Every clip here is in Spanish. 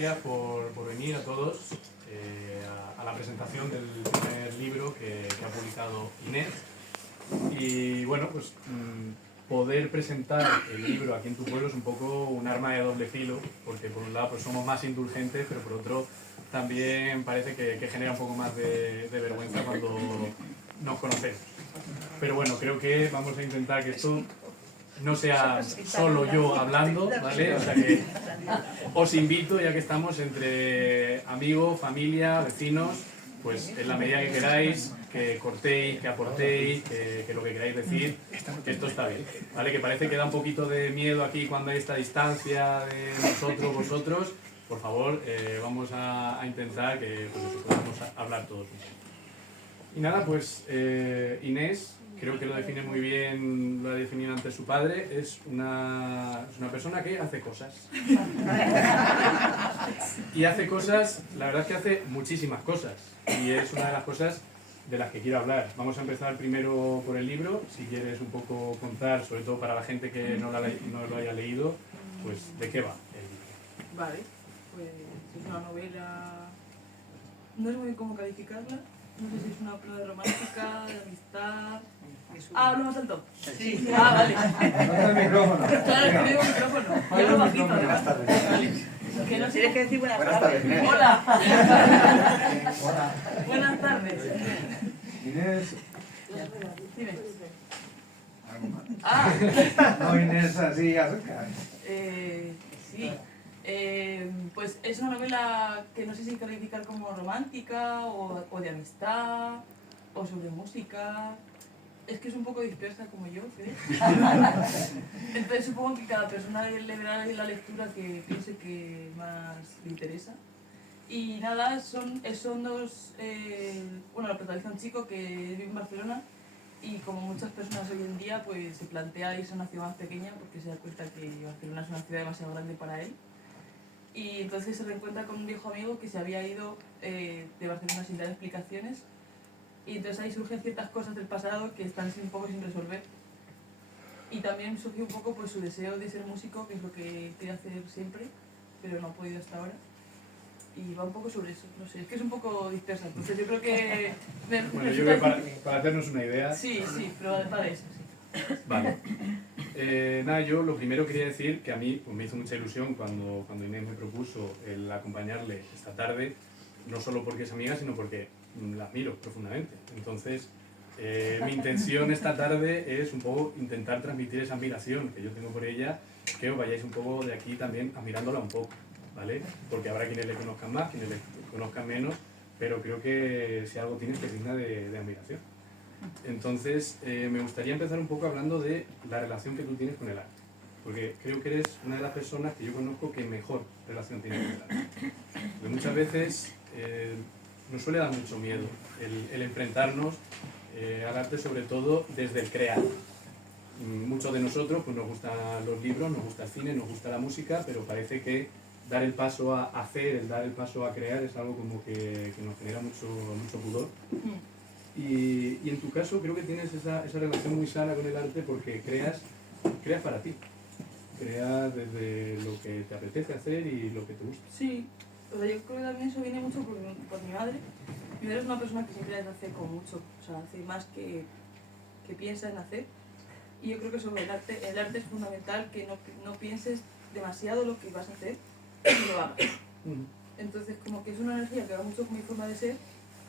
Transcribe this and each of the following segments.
Gracias por venir a todos a la presentación del primer libro que ha publicado Inés. Y bueno, pues poder presentar el libro aquí en tu pueblo es un poco un arma de doble filo, porque por un lado pues somos más indulgentes, pero por otro también parece que genera un poco más de vergüenza cuando nos conocemos. Pero bueno, creo que vamos a intentar que esto no sea solo yo hablando, ¿vale? O sea que os invito, ya que estamos entre amigos, familia, vecinos, pues en la medida que queráis, que cortéis, que aportéis, que lo que queráis decir, que esto está bien, ¿vale? Que parece que da un poquito de miedo aquí cuando hay esta distancia de nosotros, vosotros. Por favor, vamos a intentar que pues, podamos hablar todos. Y nada, pues Inés, creo que lo define muy bien, lo ha definido antes su padre, es una persona que hace cosas. Y hace cosas, la verdad es que hace muchísimas cosas. Y es una de las cosas de las que quiero hablar. Vamos a empezar primero por el libro, si quieres un poco contar, sobre todo para la gente que no lo haya leído, pues de qué va el libro. Vale, pues es una novela, no sé muy bien cómo calificarla, no sé si es una novela romántica, de amistad... Ah, ¿lo más alto? Sí. Ah, vale. No el micrófono. Claro, es que digo micrófono. Yo lo bajito. Buenas tardes. Que no tienes que decir buenas tardes. Hola. Hola. Buenas tardes. Inés. Dime. No, Inés, así acerca. Sí. Pues es una novela que no sé si calificar como romántica o de amistad o sobre música. Es que es un poco dispersa como yo, ¿crees? Entonces supongo que cada persona le verá la lectura que piense que más le interesa. Y nada, son dos... bueno, la protagoniza un chico que vive en Barcelona y como muchas personas hoy en día pues se plantea irse a una ciudad más pequeña porque se da cuenta que Barcelona es una ciudad demasiado grande para él. Y entonces se reencuentra con un viejo amigo que se había ido de Barcelona sin dar explicaciones. Y entonces ahí surgen ciertas cosas del pasado que están un poco sin resolver. Y también surgió un poco pues, su deseo de ser músico, que es lo que quiere hacer siempre, pero no ha podido hasta ahora. Y va un poco sobre eso, no sé, es que es un poco dispersa, entonces yo creo que... Bueno, yo creo que para hacernos una idea... Sí, pero para eso, sí. Vale. Nada, yo lo primero quería decir que a mí pues, me hizo mucha ilusión cuando Inés me propuso el acompañarle esta tarde, no solo porque es amiga, sino porque la admiro profundamente. Entonces, mi intención esta tarde es un poco intentar transmitir esa admiración que yo tengo por ella, que os vayáis un poco de aquí también admirándola un poco, ¿vale? Porque habrá quienes le conozcan más, quienes le conozcan menos, pero creo que si algo tienes que es digna de admiración. Entonces, me gustaría empezar un poco hablando de la relación que tú tienes con el arte, porque creo que eres una de las personas que yo conozco que mejor relación tiene con el arte. Porque muchas veces nos suele dar mucho miedo el enfrentarnos al arte, sobre todo desde el crear. Muchos de nosotros pues, nos gustan los libros, nos gusta el cine, nos gusta la música, pero parece que dar el paso a hacer, el dar el paso a crear es algo como que nos genera mucho pudor. Y en tu caso creo que tienes esa relación muy sana con el arte porque creas para ti. Creas desde lo que te apetece hacer y lo que te gusta. Sí, o sea, yo creo que también eso viene mucho por mi madre. Mi madre es una persona que siempre hace con mucho, o sea, hace más que piensa en hacer. Y yo creo que sobre el arte es fundamental que no pienses demasiado lo que vas a hacer y lo hagas. Entonces como que es una energía que va mucho con mi forma de ser.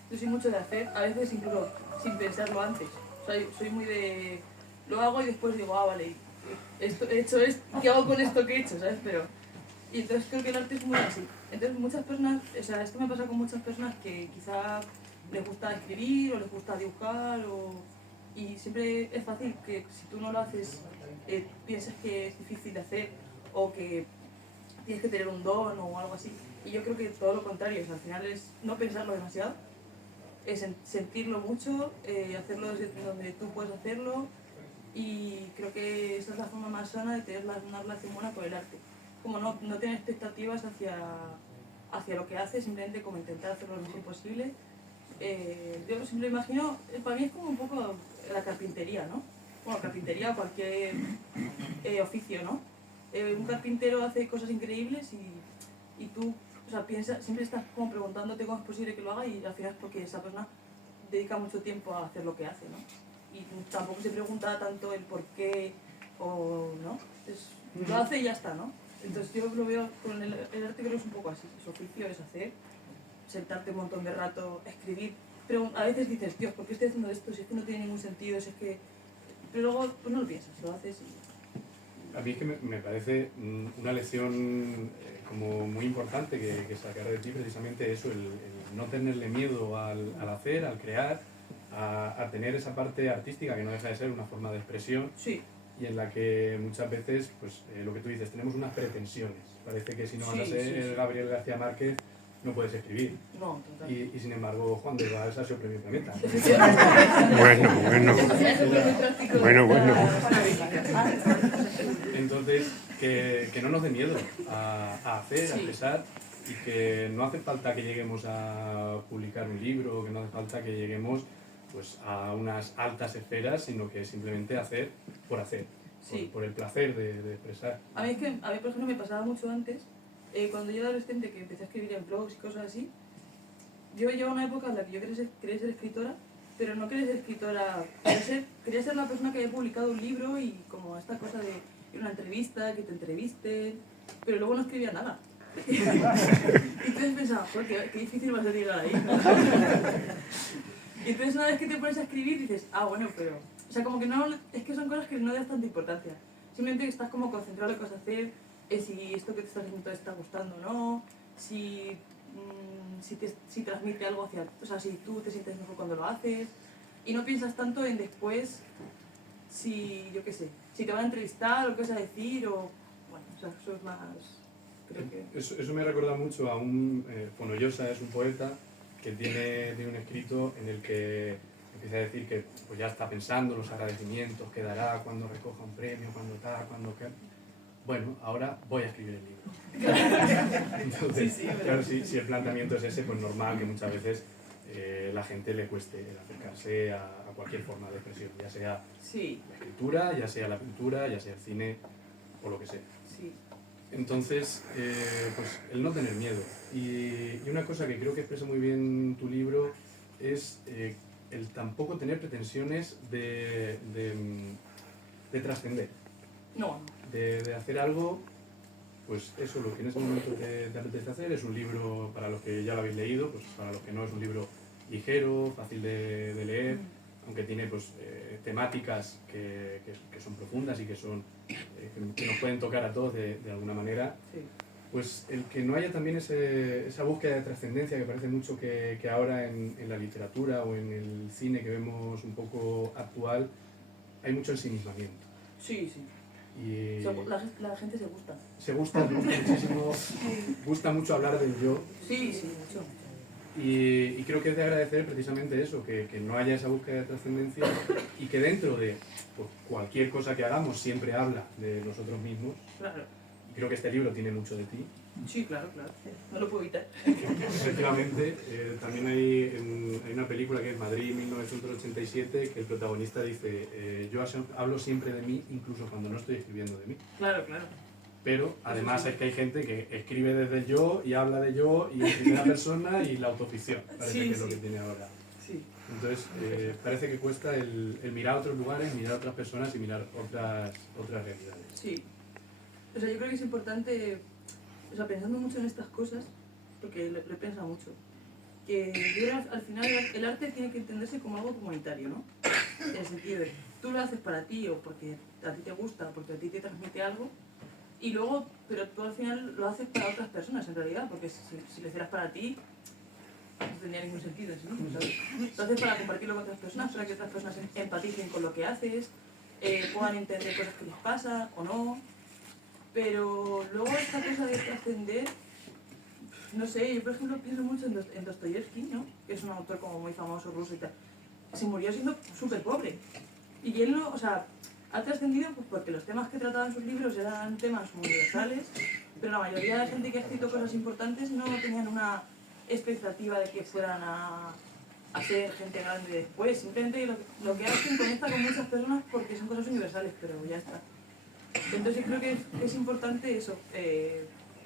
Yo soy mucho de hacer, a veces incluso sin pensarlo antes. O sea, soy muy de... Lo hago y después digo, vale, esto he hecho esto, ¿qué hago con esto que he hecho? ¿Sabes? Y entonces creo que el arte es muy así. Entonces muchas personas, o sea, esto me pasa con muchas personas que quizá les gusta escribir o les gusta dibujar y siempre es fácil que si tú no lo haces pienses que es difícil de hacer o que tienes que tener un don o algo así. Y yo creo que todo lo contrario, o sea, al final es no pensarlo demasiado, es sentirlo mucho, hacerlo desde donde tú puedes hacerlo y creo que esa es la forma más sana de tener una relación buena con el arte. Como no tener expectativas hacia lo que haces, simplemente como intentar hacerlo lo mejor posible. Yo siempre imagino, para mí es como un poco la carpintería, ¿no? Bueno, carpintería o cualquier oficio, ¿no? Un carpintero hace cosas increíbles y tú sea, siempre estás como preguntándote cómo es posible que lo haga y al final es porque esa persona dedica mucho tiempo a hacer lo que hace, ¿no? Y tampoco se pregunta tanto el por qué o no, lo hace y ya está, ¿no? Entonces yo lo veo con el arte, creo que es un poco así, su oficio es hacer, sentarte un montón de rato, escribir, pero a veces dices, Dios, ¿por qué estoy haciendo esto? Si es que no tiene ningún sentido, si es que... Pero luego pues no lo piensas, lo haces y... A mí es que me parece una lección como muy importante que sacar de ti precisamente eso, el no tenerle miedo al hacer, al crear, a tener esa parte artística que no deja de ser una forma de expresión. Sí. Y en la que muchas veces, pues lo que tú dices, tenemos unas pretensiones. Parece que si no vas a ser Gabriel García Márquez, no puedes escribir. No, total. Y sin embargo, Juan de Vals ha sido premio Planeta. Bueno. Entonces, que no nos dé miedo a hacer, a expresar, y que no hace falta que lleguemos a publicar un libro, que no hace falta que lleguemos pues a unas altas esferas, sino que simplemente hacer por hacer, por el placer de expresar. A mí, por ejemplo, me pasaba mucho antes, cuando yo era adolescente, que empecé a escribir en blogs y cosas así, yo llevaba una época en la que yo quería ser escritora, pero no quería ser escritora, quería ser la persona que había publicado un libro y como esta cosa de ir a una entrevista, que te entrevisten, pero luego no escribía nada. Y entonces pensaba, joder, qué difícil va a ser llegar ahí. Y entonces una vez que te pones a escribir dices, bueno, pero... O sea, como que no... Es que son cosas que no das tanta importancia. Simplemente estás como concentrado en lo que vas a hacer, si esto que te estás haciendo te está gustando o no, si transmite algo hacia... O sea, si tú te sientes mejor cuando lo haces. Y no piensas tanto en después si, yo qué sé, si te van a entrevistar o qué vas a decir o... Bueno, o sea, eso es más... Creo que... Eso me recuerda mucho a un... Fonollosa es un poeta que tiene un escrito en el que empieza a decir que pues ya está pensando los agradecimientos que dará cuando recoja un premio, cuando tal, cuando qué. Bueno, ahora voy a escribir el libro. Entonces, claro, si el planteamiento es ese, pues normal que muchas veces la gente le cueste el acercarse a cualquier forma de expresión, ya sea la escritura, ya sea la pintura, ya sea el cine o lo que sea. Sí. Entonces, pues el no tener miedo. Y una cosa que creo que expresa muy bien tu libro es el tampoco tener pretensiones de trascender. No. De hacer algo, pues eso, lo que en ese momento te apetece hacer. Es un libro, para los que ya lo habéis leído, pues para los que no, es un libro ligero, fácil de leer, aunque tiene pues temáticas que son profundas y que nos pueden tocar a todos de alguna manera. Sí. Pues el que no haya también esa búsqueda de trascendencia que parece mucho que ahora en la literatura o en el cine que vemos un poco actual, hay mucho ensimismamiento. Sí, sí. Y la gente se gusta. Se gusta muchísimo, gusta mucho hablar del yo. Sí, sí, mucho. Y creo que es de agradecer precisamente eso, que no haya esa búsqueda de trascendencia y que dentro de pues, cualquier cosa que hagamos siempre habla de nosotros mismos. Claro. Creo que este libro tiene mucho de ti. Sí, claro. No lo puedo evitar. Efectivamente, también hay una película que es Madrid 1987, que el protagonista dice, yo hablo siempre de mí, incluso cuando no estoy escribiendo de mí. Claro. Pero además es que hay gente que escribe desde el yo y habla de yo y en primera persona y la autoficción, parece que es lo que tiene ahora. Sí. Entonces, parece que cuesta el mirar a otros lugares, mirar a otras personas y mirar otras realidades. Sí. O sea, yo creo que es importante, o sea, pensando mucho en estas cosas, porque lo he pensado mucho, que yo creo que al final el arte tiene que entenderse como algo comunitario, ¿no? En el sentido de, tú lo haces para ti o porque a ti te gusta, porque a ti te transmite algo, y luego, pero tú al final lo haces para otras personas en realidad, porque si lo hicieras para ti, no tendría ningún sentido, ¿no? ¿Sabes? Lo haces para compartirlo con otras personas, para que otras personas empaticen con lo que haces, puedan entender cosas que les pasa o no. Pero luego esta cosa de trascender, no sé, yo por ejemplo pienso mucho en Dostoyevsky, ¿no? Que es un autor como muy famoso, ruso y tal. Se murió siendo súper pobre. Y él no, o sea, ha trascendido pues porque los temas que trataba en sus libros eran temas muy universales, pero la mayoría de la gente que ha escrito cosas importantes no tenían una expectativa de que fueran a ser gente grande después. Simplemente lo que hacen conecta con muchas personas porque son cosas universales, pero ya está. Entonces creo que es importante eso,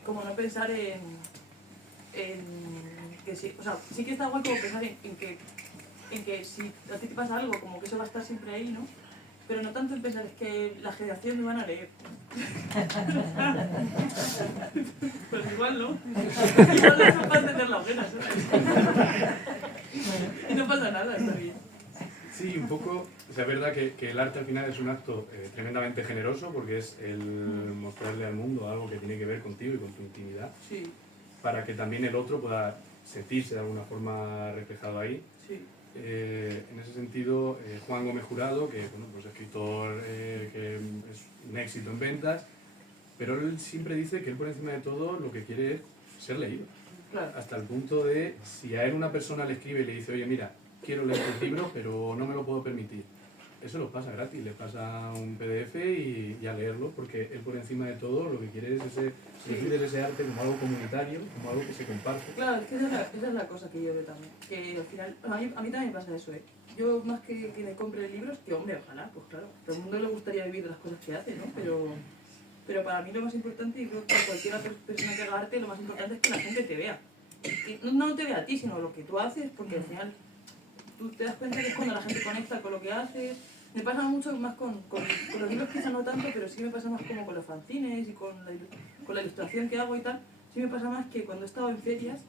como no pensar que sí, o sea, sí que está guay como pensar en que si a ti te pasa algo, como que eso va a estar siempre ahí, ¿no? Pero no tanto en pensar, es que la generación me van a leer. Pues igual, ¿no? Igual no es capaz de tener la hoguera, ¿sabes? Y no pasa nada, está bien. Sí, un poco, o sea, es verdad que el arte al final es un acto tremendamente generoso porque es el mostrarle al mundo algo que tiene que ver contigo y con tu intimidad, Sí, para que también el otro pueda sentirse de alguna forma reflejado ahí. sí. En ese sentido, Juan Gómez Jurado, que bueno, pues escritor que es un éxito en ventas, pero él siempre dice que él por encima de todo lo que quiere es ser leído. Claro. Hasta el punto de, si a él una persona le escribe y le dice, oye, mira, quiero leer tus libros, pero no me lo puedo permitir. Eso lo pasa gratis, le pasa un PDF y a leerlo, porque él por encima de todo lo que quiere es ese arte como algo comunitario, como algo que se comparte. Claro, es que esa es la cosa que yo veo también. Que al final, a mí también me pasa eso, ¿eh? Yo más que me compre libros, que hombre, ojalá, pues claro. A todo el mundo le gustaría vivir de las cosas que hace, ¿no? Pero para mí lo más importante, y creo que para cualquier persona que haga arte, lo más importante es que la gente te vea. Y no te vea a ti, sino lo que tú haces, porque al final tú te das cuenta que es cuando la gente conecta con lo que haces. Me pasa mucho más con los libros, quizás no tanto, pero sí me pasa más como con los fanzines y con la ilustración que hago y tal. Sí me pasa más que cuando he estado en ferias,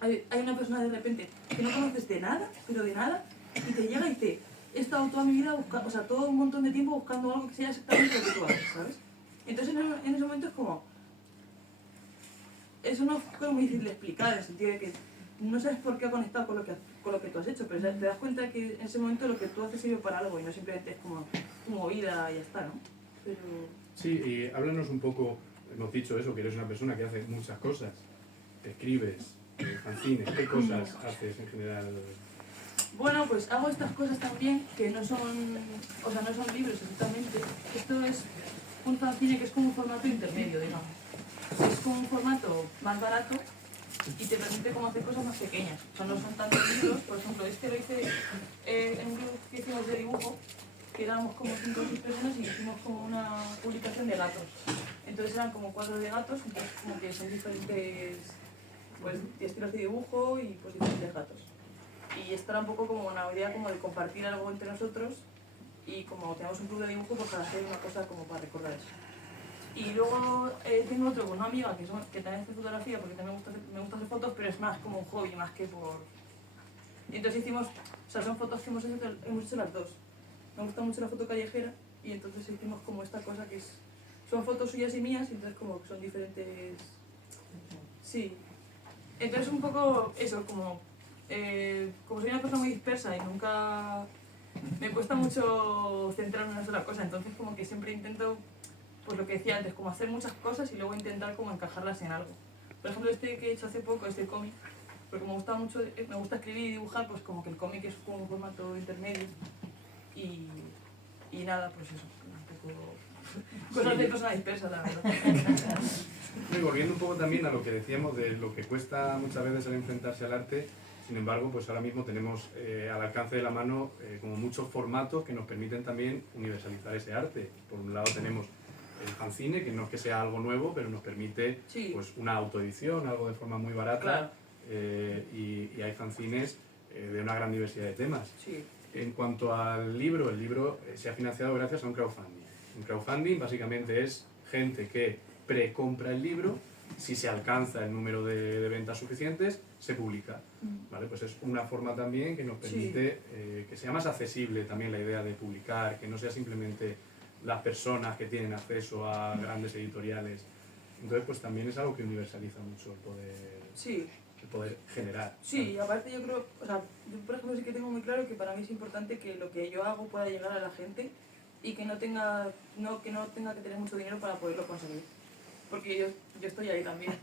hay una persona de repente que no conoces de nada, pero de nada, y te llega y dice, he estado toda mi vida buscando, o sea, todo un montón de tiempo buscando algo que sea exactamente lo que tú haces, ¿sabes? Entonces en ese momento es como, eso no es muy difícil de explicar, en el sentido de que no sabes por qué ha conectado con lo que tú has hecho, pero te das cuenta que en ese momento lo que tú haces sirve para algo y no simplemente es como tu movida y ya está, ¿no? Pero... Sí, y háblanos un poco, hemos dicho eso, que eres una persona que hace muchas cosas, escribes, fanzines, ¿qué cosas haces en general? Bueno, pues hago estas cosas también que no son, o sea, no son libros exactamente. Esto es un fanzine que es como un formato intermedio, digamos. Es como un formato más barato y te permite como hacer cosas más pequeñas. O sea, no son tantos libros. Por ejemplo, este lo hice en un grupo que hicimos de dibujo, que éramos como 5 o 6 personas y hicimos como una publicación de gatos. Entonces eran como cuadros de gatos, entonces como que son diferentes pues, estilos de dibujo y pues diferentes gatos. Y esto era un poco como una idea como de compartir algo entre nosotros y como tenemos un club de dibujo, pues para hacer una cosa como para recordar eso. Y luego tengo otro con una amiga que también hace fotografía, porque también me gusta hacer fotos, pero es más como un hobby, más que por... Y entonces hicimos, o sea, son fotos que hemos hecho las dos. Me gusta mucho la foto callejera y entonces hicimos como esta cosa que son fotos suyas y mías, y entonces como que son diferentes... Sí. Entonces un poco eso, como soy una persona muy dispersa y nunca... Me cuesta mucho centrarme en una sola cosa, entonces como que siempre intento, pues lo que decía antes, como hacer muchas cosas y luego intentar como encajarlas en algo. Por ejemplo, este que he hecho hace poco, este cómic, porque me gusta mucho, me gusta escribir y dibujar, pues como que el cómic es como un formato intermedio y nada, pues eso, un poco cosas de persona dispersa, la verdad. Y volviendo un poco también a lo que decíamos de lo que cuesta muchas veces el enfrentarse al arte, sin embargo, pues ahora mismo tenemos al alcance de la mano como muchos formatos que nos permiten también universalizar ese arte. Por un lado tenemos el fanzine, que no es que sea algo nuevo, pero nos permite Sí. pues, una autoedición, algo de forma muy barata, Claro. y hay fanzines de una gran diversidad de temas. Sí. En cuanto al libro, el libro se ha financiado gracias a un crowdfunding. Un crowdfunding básicamente es gente que precompra el libro, si se alcanza el número de ventas suficientes, se publica. ¿Vale? Pues es una forma también que nos permite que sea más accesible también la idea de publicar, que no sea simplemente las personas que tienen acceso a grandes editoriales. Entonces, pues también es algo que universaliza mucho el poder generar. Sí, y aparte yo creo, o sea, yo por ejemplo sí que tengo muy claro que para mí es importante que lo que yo hago pueda llegar a la gente y que no tenga que tener mucho dinero para poderlo conseguir. Porque yo estoy ahí también.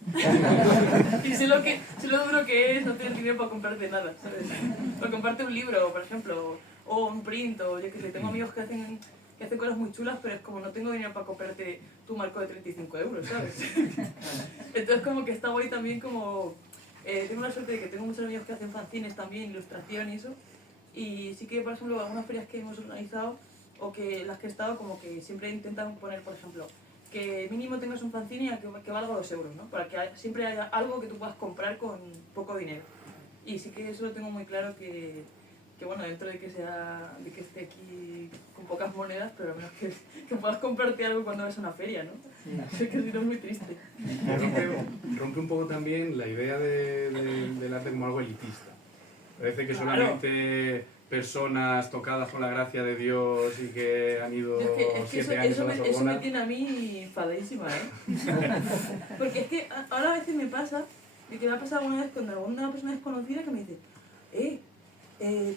Y sé lo duro que es no tener dinero para comprarte nada, ¿sabes? Para comprarte un libro, por ejemplo, o un print, o yo qué sé, tengo amigos que hacen cosas muy chulas, pero es como no tengo dinero para comprarte tu marco de 35 euros, ¿sabes? Entonces como que está guay también como... tengo la suerte de que tengo muchos amigos que hacen fanzines también, ilustración y eso. Y sí que, por ejemplo, algunas ferias que hemos organizado o que las que he estado, como que siempre intentan poner, por ejemplo, que mínimo tengas un fanzine que valga 2 euros, ¿no? Para que siempre haya algo que tú puedas comprar con poco dinero. Y sí que eso lo tengo muy claro que bueno, dentro de que esté aquí con pocas monedas, pero al menos que puedas comprarte algo cuando vas a una feria, ¿no? Sé que si no es muy triste. Rompe un poco también la idea del arte como algo elitista. Parece que Claro. solamente personas tocadas con la gracia de Dios y que han ido Es que 7 años a la eso me Sorbona. tiene a mí enfadadísima, ¿eh? Porque es que ahora a veces me pasa, y que me ha pasado una vez con alguna persona desconocida que me dice,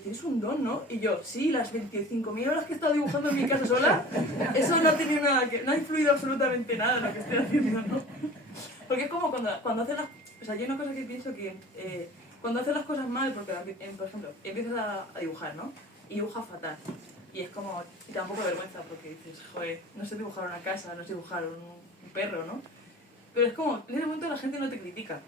tienes un don, ¿no? Y yo, sí, las 25.000 horas que he estado dibujando en mi casa sola, eso no ha tenido nada no ha influido absolutamente nada en lo que estoy haciendo, ¿no? Porque es como cuando haces las... O sea, yo hay una cosa que pienso que cuando haces las cosas mal, porque por ejemplo, empiezas a dibujar, ¿no? Y dibujas fatal. Y es como, y te da un poco de vergüenza porque dices, joder, no sé dibujar una casa, no sé dibujar un perro, ¿no? Pero es como, en ese momento la gente no te critica.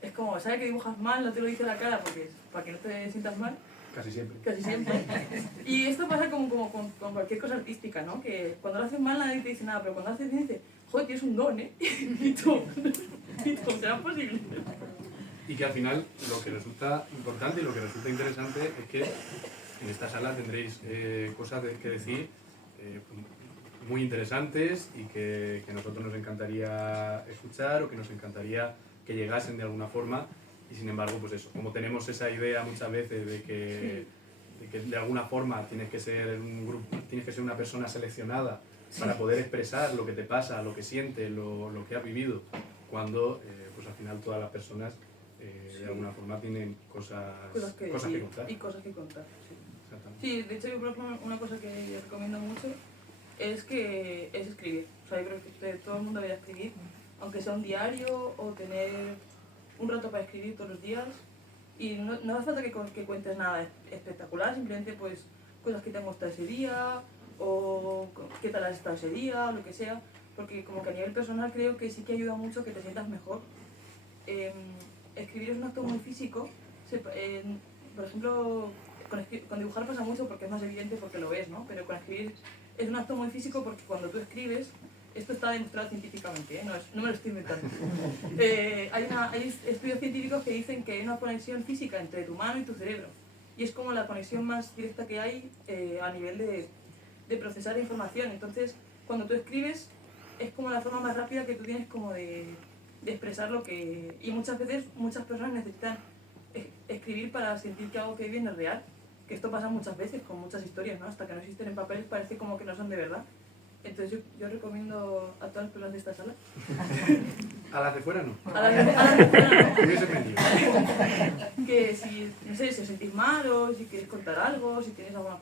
Es como, sabe que dibujas mal, no te lo dice a la cara porque para que no te sientas mal. Casi siempre. Casi siempre. Y esto pasa como con cualquier cosa artística, ¿no? Que cuando lo haces mal nadie te dice nada, pero cuando lo haces bien dices, joder, tienes un don, ¿eh? Y tú, ¿será posible? Y que al final lo que resulta importante y lo que resulta interesante es que en esta sala tendréis cosas que decir muy interesantes y que a nosotros nos encantaría escuchar o que nos encantaría que llegasen de alguna forma. Y sin embargo, pues eso, como tenemos esa idea muchas veces de que de alguna forma tienes que ser un grupo, tienes que ser una persona seleccionada para poder expresar lo que te pasa, lo que sientes, lo que has vivido, cuando pues al final todas las personas de alguna forma tienen cosas que contar. Y cosas que contar, sí. Exactamente. Sí, de hecho yo por ejemplo una cosa que recomiendo mucho es escribir. O sea, yo creo que todo el mundo debería escribir, aunque sea un diario o tener un rato para escribir todos los días. Y no hace falta que cuentes nada espectacular, simplemente pues cosas que te han gustado ese día o qué tal has estado ese día o lo que sea, porque como que a nivel personal creo que sí que ayuda mucho a que te sientas mejor. Escribir es un acto muy físico. Por ejemplo, con dibujar pasa mucho porque es más evidente porque lo ves, ¿no? Pero con escribir es un acto muy físico porque cuando tú escribes, esto está demostrado científicamente, ¿eh? No me lo estoy inventando. Hay estudios científicos que dicen que hay una conexión física entre tu mano y tu cerebro. Y es como la conexión más directa que hay a nivel de procesar información. Entonces, cuando tú escribes, es como la forma más rápida que tú tienes como de expresar lo que... Y muchas veces, muchas personas necesitan escribir para sentir que algo que viene es real. Que esto pasa muchas veces con muchas historias, ¿no? Hasta que no existen en papel parece como que no son de verdad. Entonces yo recomiendo a todas las personas de esta sala. ¿A las de fuera no? A las de fuera no. Me hubiese prendido. Que si, no sé, si os sentís mal o si queréis contar algo, si tenéis alguna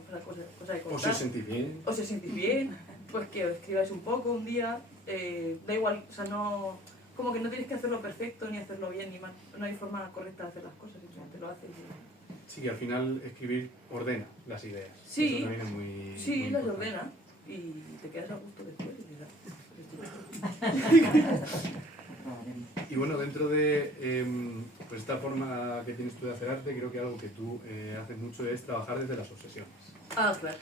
cosa de contar. O si os sentís bien. O si os sentís bien, pues que os escribáis un poco un día. Da igual, o sea, no... Como que no tienes que hacerlo perfecto, ni hacerlo bien, ni mal. No hay forma correcta de hacer las cosas, simplemente lo haces y... Sí, que al final escribir ordena las ideas. Sí, eso también es muy, sí, muy las importante. ordena y te quedas a gusto después y dices, Y bueno, dentro de pues esta forma que tienes tú de hacer arte, creo que algo que tú haces mucho es trabajar desde las obsesiones. ah, claro.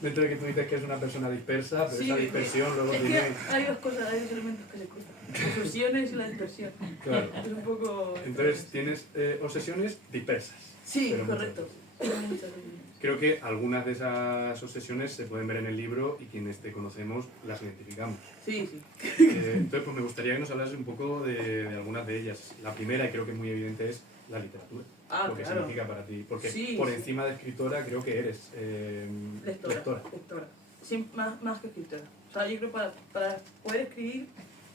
Dentro de que tú dices que es una persona dispersa, pero Sí, esa dispersión luego es tiene... que hay dos cosas, hay dos elementos que se cruzan. Las obsesiones y la dispersión. Claro. Es un poco... Entonces tienes obsesiones dispersas. Sí, pero correcto. Muchas. Creo que algunas de esas obsesiones se pueden ver en el libro y quienes te conocemos las identificamos. Sí, sí. Entonces, pues me gustaría que nos hablases un poco de algunas de ellas. La primera, y creo que es muy evidente, es la literatura. Ah, lo que claro. significa para ti. Porque Sí, por sí. encima de escritora creo que eres lectora. Sí, más que escritora. O sea, yo creo para poder escribir,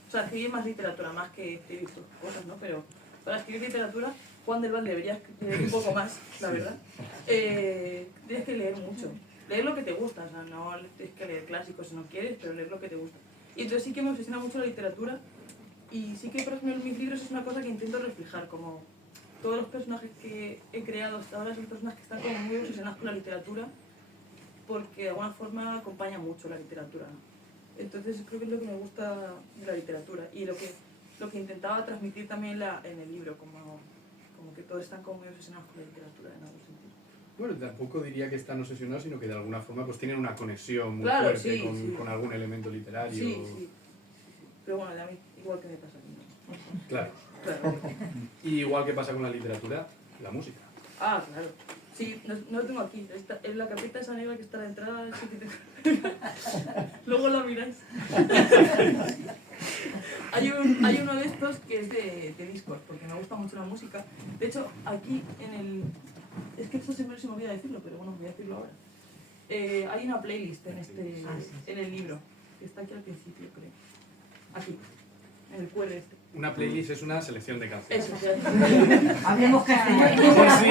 o sea, escribir más literatura, más que escribir sus cosas, ¿no? Pero para escribir literatura, Juan del Val debería leer un poco más, la verdad. Tienes que leer mucho. Leer lo que te gusta, o sea, no tienes que leer clásicos si no quieres, pero leer lo que te gusta. Y entonces sí que me obsesiona mucho la literatura y sí que, por ejemplo, en mis libros es una cosa que intento reflejar, como todos los personajes que he creado hasta ahora son personas que están como muy obsesionadas con la literatura porque de alguna forma acompaña mucho la literatura, ¿no? Entonces creo que es lo que me gusta de la literatura y lo que intentaba transmitir también en el libro, como que todos están como muy obsesionados con la literatura en algún sentido. Bueno, tampoco diría que están obsesionados, sino que de alguna forma pues tienen una conexión muy Claro, fuerte sí, sí. con algún elemento literario. Sí, sí. Pero bueno, a mí igual que me pasa con Claro. Claro. Y igual que pasa con la literatura, la música. Ah, claro. Sí, no lo tengo aquí. En la carpeta esa negra que está a la entrada. Sí que luego la miráis. Hay uno de estos que es de Discord, porque me gusta mucho la música. De hecho, aquí en el... Es que esto siempre se me olvida decirlo, pero bueno, voy a decirlo ahora. Hay una playlist en el libro, que está aquí al principio, creo. Aquí, en el QR este. Una playlist es una selección de canciones. Eso, ya. Hablemos castellano. Pues sí.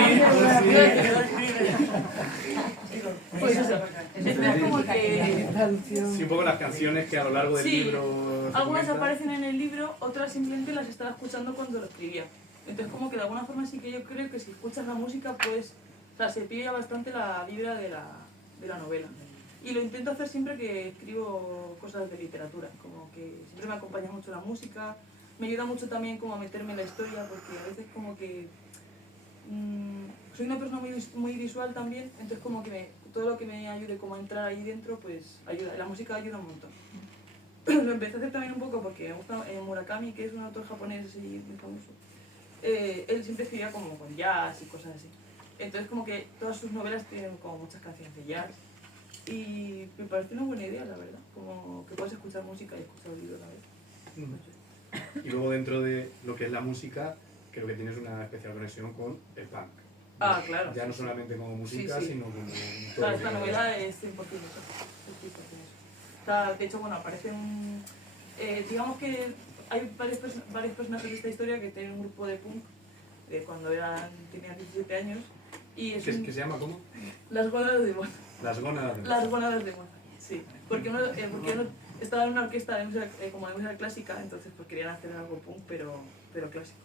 Pues eso. Esto es como que... Sí, un poco las canciones que a lo largo del Sí, libro... se algunas comentan. aparecen en el libro, otras simplemente las estaba escuchando cuando lo escribía. Entonces como que de alguna forma sí que yo creo que si escuchas la música pues, o sea, se pilla bastante la vibra de la novela. Y lo intento hacer siempre que escribo cosas de literatura, como que siempre me acompaña mucho la música, me ayuda mucho también como a meterme en la historia, porque a veces como que soy una persona muy visual también, entonces como que todo lo que me ayude como a entrar ahí dentro pues ayuda, la música ayuda un montón. Lo empecé a hacer también un poco porque me gusta Murakami, que es un autor japonés así muy famoso. Él siempre escribía como con jazz y cosas así. Entonces como que todas sus novelas tienen como muchas canciones de jazz. Y me parece una buena idea, la verdad. Como que puedes escuchar música y escuchar el libro a la vez. No sé. Y luego dentro de lo que es la música, creo que tienes una especial conexión con el punk. Ah, claro. Ya no solamente como música, Sí, sí. sino como... O sea, esta novela es 100% eso. Es 100% eso. O sea, de hecho, bueno, aparece un... digamos que hay varios personajes de esta historia que tienen un grupo de punk de cuando tenían 17 años. Y es ¿Qué se llama cómo? Las gónadas de Mozart. Las gónadas. Las gónadas de Mozart, sí. Porque uno estaba en una orquesta de música, como de música clásica, entonces pues querían hacer algo punk, pero clásico.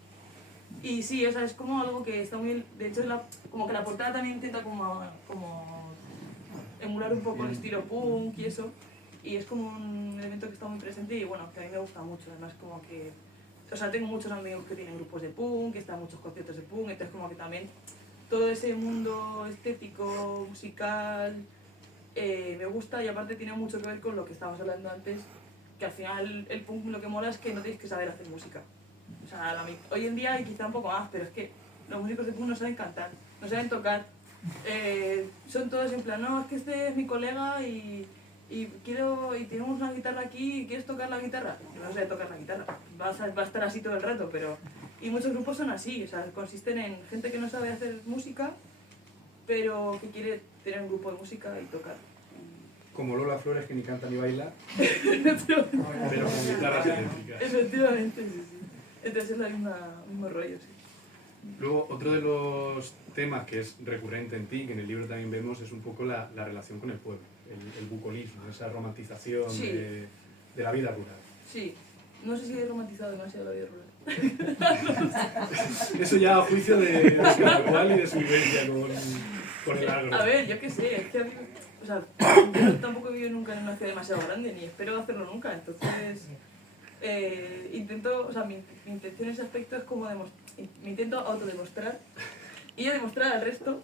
Y sí, o sea, es como algo que está muy bien. De hecho, como que la portada también intenta como emular un poco el estilo punk y eso. Y es como un elemento que está muy presente y bueno, que a mí me gusta mucho. Además, como que... O sea, tengo muchos amigos que tienen grupos de punk, que están en muchos conciertos de punk, entonces como que también todo ese mundo estético, musical, me gusta y aparte tiene mucho que ver con lo que estábamos hablando antes, que al final el punk lo que mola es que no tienes que saber hacer música. O sea, hoy en día hay quizá un poco más, pero es que los músicos de punk no saben cantar, no saben tocar. Son todos en plan, no, es que este es mi colega y tenemos una guitarra aquí y quieres tocar la guitarra. Yo no sé tocar la guitarra, va a estar así todo el rato, pero... Y muchos grupos son así, o sea, consisten en gente que no sabe hacer música, pero que quiere tener un grupo de música y tocar. Como Lola Flores, que ni canta ni baila, pero con guitarras eléctricas. Efectivamente, sí, sí. Entonces es el mismo rollo, sí. Luego, otro de los temas que es recurrente en ti, que en el libro también vemos, es un poco la relación con el pueblo, el bucolismo, esa romantización Sí. de la vida rural. Sí, no sé si he romantizado demasiado la vida rural. Eso ya a juicio de cada cual y de su vivencia con el agro. A ver, yo qué sé, es que a mí, o sea, yo tampoco he vivido nunca en una ciudad demasiado grande, ni espero hacerlo nunca, entonces intento, o sea, mi intención en ese aspecto es como me intento autodemostrar y yo demostrar al resto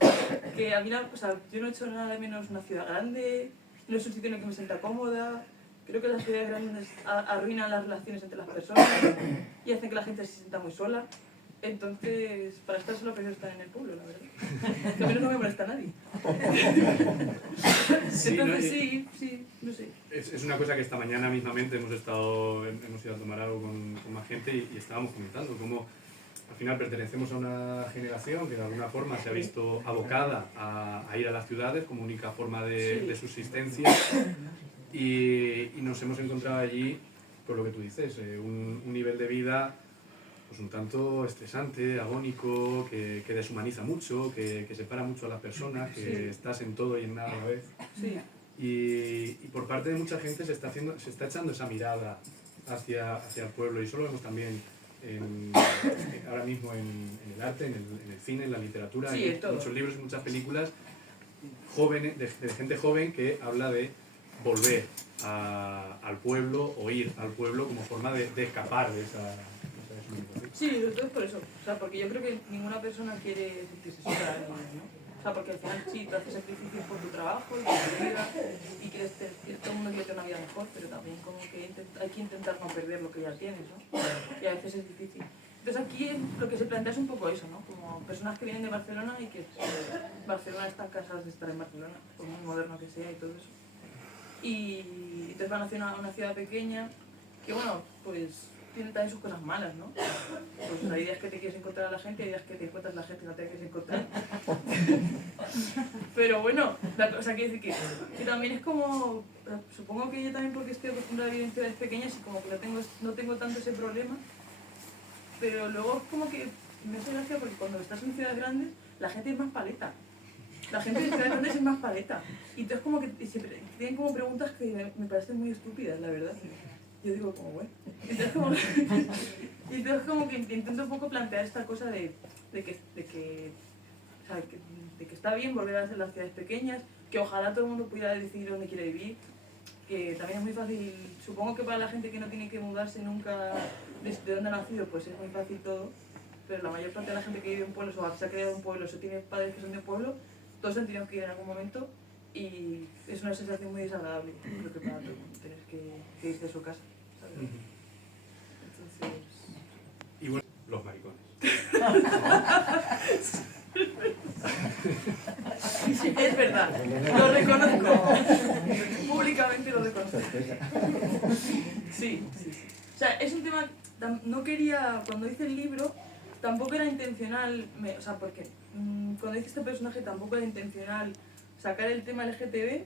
que a mí, o sea, yo no he hecho nada de menos una ciudad grande, no es un sitio en el que me sienta cómoda. Creo que las ciudades grandes arruinan las relaciones entre las personas y hacen que la gente se sienta muy sola. Entonces, para estar sola prefiero estar en el pueblo, la verdad. Que al menos no me molesta nadie. Sí, Entonces, sí, no sé. Es una cosa que esta mañana mismamente hemos ido a tomar algo con más gente y estábamos comentando cómo al final pertenecemos a una generación que de alguna forma se ha visto abocada a ir a las ciudades como única forma de subsistencia. Y nos hemos encontrado allí, por lo que tú dices, un nivel de vida pues un tanto estresante, agónico, que deshumaniza mucho, que separa mucho a las personas, que estás en todo y en nada a la vez. Sí. Y por parte de mucha gente se está echando esa mirada hacia el pueblo, y eso lo vemos también ahora mismo en el arte, en el cine, en la literatura, Sí, en muchos libros y muchas películas jóvenes, de gente joven que habla de volver al pueblo o ir al pueblo como forma de escapar de esa deshumanización. Sí, sobre todo es por eso. O sea, porque yo creo que ninguna persona quiere sentirse sola, ¿no? O sea, porque al final sí, tú haces sacrificios por tu trabajo y por tu vida y quieres todo el mundo quiere tener una vida mejor, pero también como que hay que intentar no perder lo que ya tienes, ¿no? Y a veces es difícil. Entonces aquí lo que se plantea es un poco eso, ¿no? Como personas que vienen de Barcelona y que Barcelona están cansadas de estar en Barcelona, por muy moderno que sea y todo eso. Y entonces van hacia una ciudad pequeña que, bueno, pues tiene también sus cosas malas, ¿no? Pues hay días que te quieres encontrar a la gente, hay días que te encuentras a la gente y no te quieres encontrar. Pero bueno, o sea, quiero decir que también es como, supongo que yo también porque estoy acostumbrada a vivir en ciudades pequeñas y como que no tengo tanto ese problema, pero luego es como que me hace gracia porque cuando estás en ciudades grandes, la gente es más paleta. La gente de ciudades grandes es más paleta. Y entonces como que siempre tienen como preguntas que me parecen muy estúpidas, la verdad. Yo digo como, bueno. Entonces como que intento un poco plantear esta cosa de que está bien volver a las ciudades pequeñas, que ojalá todo el mundo pudiera decidir dónde quiere vivir, que también es muy fácil, supongo que para la gente que no tiene que mudarse nunca de donde ha nacido, pues es muy fácil todo, pero la mayor parte de la gente que vive en pueblos o se ha creado en pueblos o tiene padres que son de pueblo, todos han tenido que ir en algún momento y es una sensación muy desagradable, creo que para todo el mundo, tener que irse de su casa, ¿sabes? Entonces... Y bueno, los maricones. Es verdad, lo reconozco. Públicamente lo reconozco. Sí. O sea, es un tema, no quería, cuando hice el libro, tampoco era intencional, o sea, porque cuando hice este personaje tampoco era intencional sacar el tema LGTB,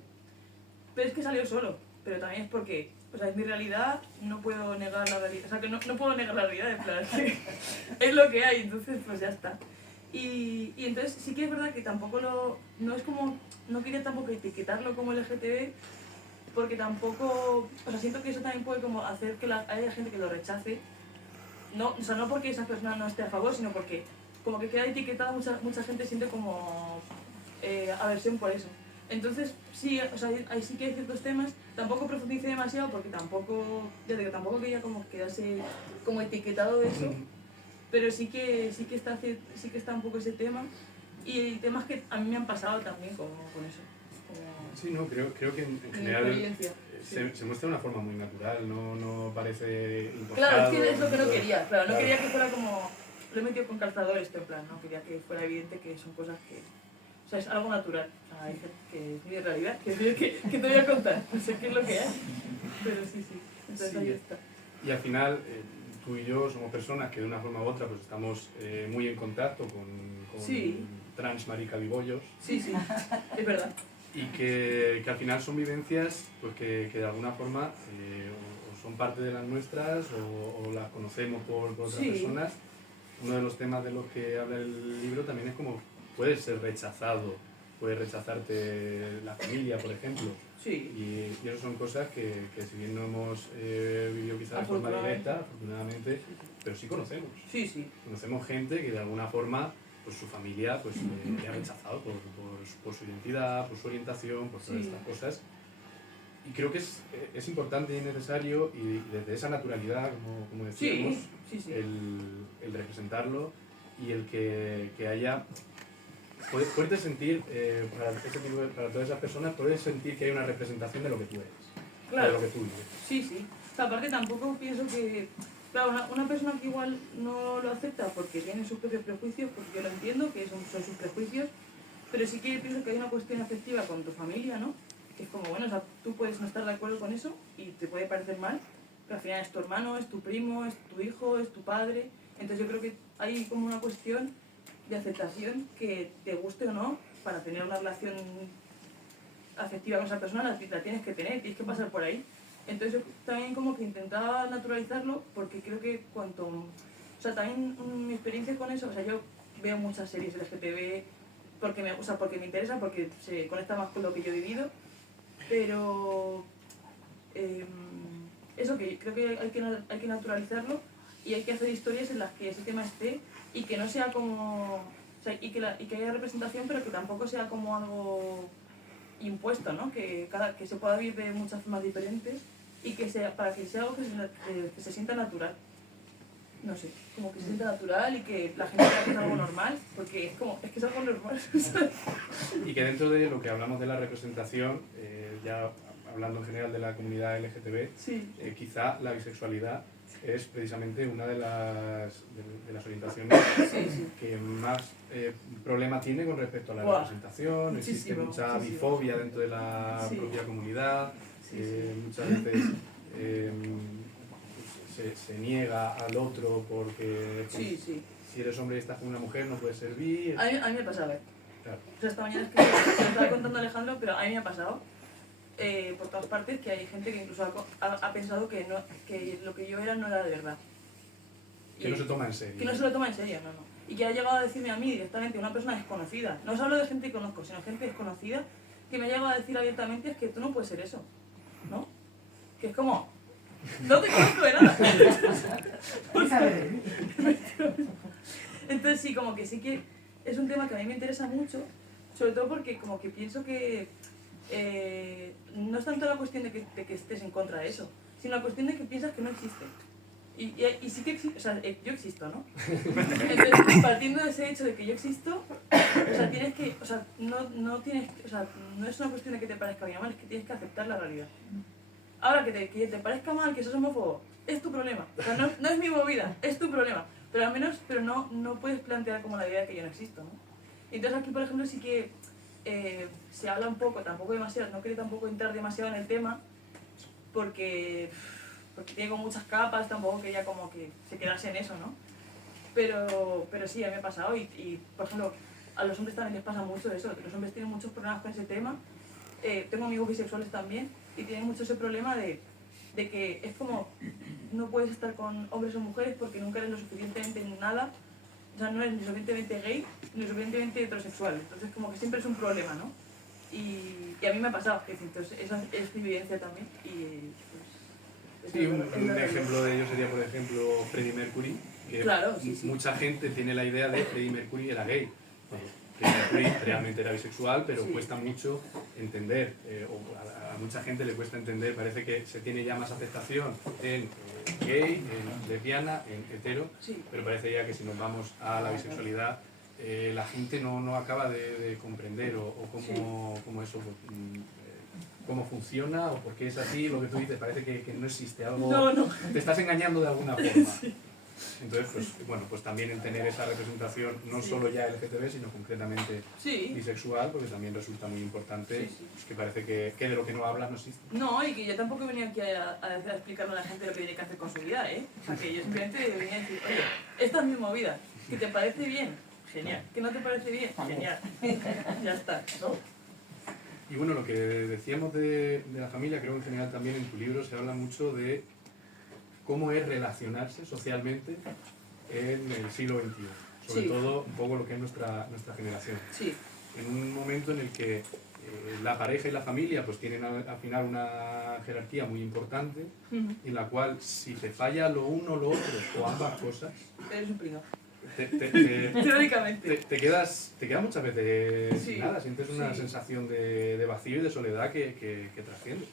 pero es que salió solo. Pero también es porque, o sea, es mi realidad, no puedo negar la realidad, o sea, que no puedo negar la realidad, en plan, es lo que hay, entonces pues ya está. Y entonces sí que es verdad que tampoco no es como, no quería tampoco etiquetarlo como LGTB, porque tampoco, o sea, siento que eso también puede como hacer que haya gente que lo rechace, no, o sea, no porque esa persona no esté a favor, sino porque como que queda etiquetada, mucha gente siente como aversión por eso. Entonces, sí, o sea, ahí sí que hay ciertos temas, tampoco profundice demasiado porque tampoco quería como quedarse como etiquetado de eso, pero sí que está un poco ese tema y temas que a mí me han pasado también con eso. Sí, no, creo que en general se muestra de una forma muy natural, no parece impostado. Claro, es que es lo que no quería, claro, no quería que fuera como, lo he metido con calzador esto en plan, no quería que fuera evidente que son cosas que, o sea, es algo natural, o sea, hay gente que es mi realidad, que te voy a contar, no sé qué es lo que es, pero sí, entonces ahí está. Y al final, tú y yo somos personas que de una forma u otra pues estamos muy en contacto con sí. trans maricabibollos. Sí, es verdad. Y que al final son vivencias pues que de alguna forma o son parte de las nuestras o las conocemos por otras personas. Uno de los temas de los que habla el libro también es como puedes ser rechazado, puede rechazarte la familia, por ejemplo. Sí. Y eso son cosas que si bien no hemos vivido quizá de forma directa, afortunadamente, pero sí conocemos. Sí. Conocemos gente que de alguna forma pues su familia pues, le ha rechazado por su identidad, por su orientación, por todas estas cosas. Y creo que es importante y necesario, y desde esa naturalidad, como decíamos, el representarlo y el que haya... Puedes sentir, para todas esas personas, puedes sentir que hay una representación de lo que tú eres, claro. de lo que tú vives. Sí. O sea, aparte tampoco pienso que... Claro, una persona que igual no lo acepta porque tiene sus propios prejuicios, porque yo lo entiendo, que son sus prejuicios, pero sí que pienso que hay una cuestión afectiva con tu familia, ¿no? Que es como, bueno, o sea, tú puedes no estar de acuerdo con eso y te puede parecer mal, pero al final es tu hermano, es tu primo, es tu hijo, es tu padre. Entonces yo creo que hay como una cuestión de aceptación que te guste o no, para tener una relación afectiva con esa persona, la tienes que tener, tienes que pasar por ahí. Entonces yo también como que intentaba naturalizarlo porque creo que o sea, también mi experiencia con eso, o sea, yo veo muchas series LGTB porque me interesa, porque se conecta más con lo que yo he vivido, pero eso que creo que hay que naturalizarlo y hay que hacer historias en las que ese tema esté y que no sea como, o sea, y que haya representación, pero que tampoco sea como algo impuesto, ¿no? Que se pueda vivir de muchas formas diferentes y que sea, para que sea algo que se sienta natural. No sé, como que se sienta natural y que la gente vea que es algo normal, porque es que es algo normal. Y que dentro de lo que hablamos de la representación, ya hablando en general de la comunidad LGTB, Sí. quizá la bisexualidad es precisamente una de las orientaciones que más problema tiene con respecto a la representación. Existe mucha bifobia dentro de la propia comunidad, muchas veces se niega al otro porque si eres hombre y estás con una mujer no puedes ser bi. A mí me pasaba, Claro. O sea, esta mañana es que se lo estaba contando a Alejandro, pero a mí me ha pasado por todas partes que hay gente que incluso ha pensado que lo que yo era no era de verdad. Que no se toma en serio. Que no se lo toma en serio, no. Y que ha llegado a decirme a mí directamente, una persona desconocida. No os hablo de gente que conozco, sino gente desconocida, que me ha llegado a decir abiertamente es que tú no puedes ser eso, ¿no? Que es como, no te conozco de nada. Entonces sí, como que sí que es un tema que a mí me interesa mucho, sobre todo porque como que pienso que no es tanto la cuestión de que estés en contra de eso, sino la cuestión de que piensas que no existe. Y sí que existe, o sea, yo existo, ¿no? Entonces, partiendo de ese hecho de que yo existo, o sea, tienes que, o sea, no tienes, o sea, no es una cuestión de que te parezca bien o mal, es que tienes que aceptar la realidad. Ahora, que te parezca mal, que sos homófobo, es tu problema. O sea, no es mi movida, es tu problema. Pero al menos, no puedes plantear como la idea de que yo no existo, ¿no? Y entonces aquí, por ejemplo, sí que se habla un poco, tampoco demasiado, no quiero tampoco entrar demasiado en el tema, porque tiene como muchas capas, tampoco quería como que se quedase en eso, ¿no? Pero sí, a mí me ha pasado y, por ejemplo, a los hombres también les pasa mucho eso, que los hombres tienen muchos problemas con ese tema. Tengo amigos bisexuales también y tienen mucho ese problema de que es como no puedes estar con hombres o mujeres porque nunca eres lo suficientemente nada, o sea, no eres ni suficientemente gay ni suficientemente heterosexual, entonces como que siempre es un problema, ¿no? Y a mí me ha pasado, entonces esa es mi vivencia también y pues... Sí, un ejemplo de ello sería, por ejemplo, Freddie Mercury, que claro, mucha gente tiene la idea de que Freddie Mercury era gay. Bueno, Freddie Mercury realmente era bisexual, pero cuesta mucho entender, o a mucha gente le cuesta entender, parece que se tiene ya más aceptación en gay, en lesbiana, en hetero, pero parece ya que si nos vamos a la bisexualidad, la gente no acaba de comprender o cómo eso... cómo funciona o por qué es así, lo que tú dices, parece que no existe algo, te estás engañando de alguna forma. Entonces, pues bueno, pues también en tener esa representación, no solo ya LGTB, sino concretamente bisexual, porque también resulta muy importante, pues, que parece que de lo que no hablas no existe. No, y que yo tampoco venía aquí a explicarle a la gente lo que tiene que hacer con su vida, ¿eh? O sea, que yo simplemente venía a decir, oye, esta es mi movida, que te parece bien, genial, que no te parece bien, genial, ya está, ¿no? Y bueno, lo que decíamos de la familia, creo que en general también en tu libro se habla mucho de cómo es relacionarse socialmente en el siglo XXI. Sobre todo un poco lo que es nuestra generación. En un momento en el que la pareja y la familia pues tienen al final una jerarquía muy importante, en la cual si te falla lo uno, lo otro o ambas cosas, eres un pringao. Teóricamente. Te quedas muchas veces sin nada, sientes una sensación de vacío y de soledad que trasciende.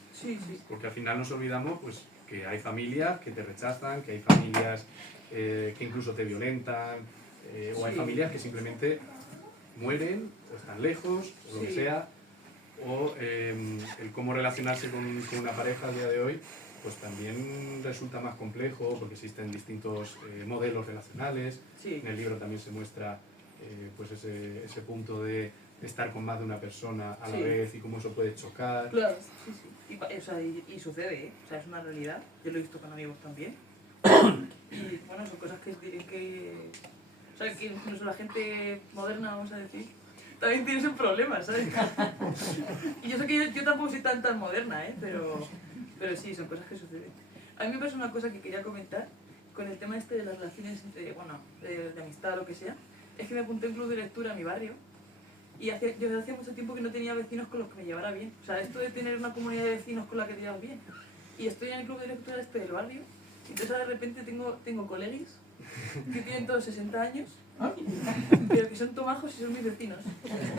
Porque al final nos olvidamos pues, que hay familias que te rechazan, que hay familias que incluso te violentan, o hay familias que simplemente mueren, o están lejos, o lo que sea, o el cómo relacionarse con una pareja al día de hoy pues también resulta más complejo porque existen distintos modelos relacionales. En el libro también se muestra pues ese punto de estar con más de una persona a la vez y cómo eso puede chocar. Claro, y sucede, ¿eh? O sea, es una realidad. Yo lo he visto con amigos también. Y bueno, son cosas que tienen que... O sea, que incluso la gente moderna, vamos a decir, también tiene sus problemas, ¿sabes? Y yo sé que yo tampoco soy tan moderna, ¿eh? Pero sí, son cosas que suceden. A mí me pasa una cosa que quería comentar con el tema este de las relaciones entre, bueno, de amistad o lo que sea. Es que me apunté a un club de lectura a mi barrio y yo hacía mucho tiempo que no tenía vecinos con los que me llevara bien. O sea, esto de tener una comunidad de vecinos con la que te llevas bien. Y estoy en el club de lectura este del barrio y entonces de repente tengo colegis que tienen todos 60 años, pero que son tomajos y son mis vecinos.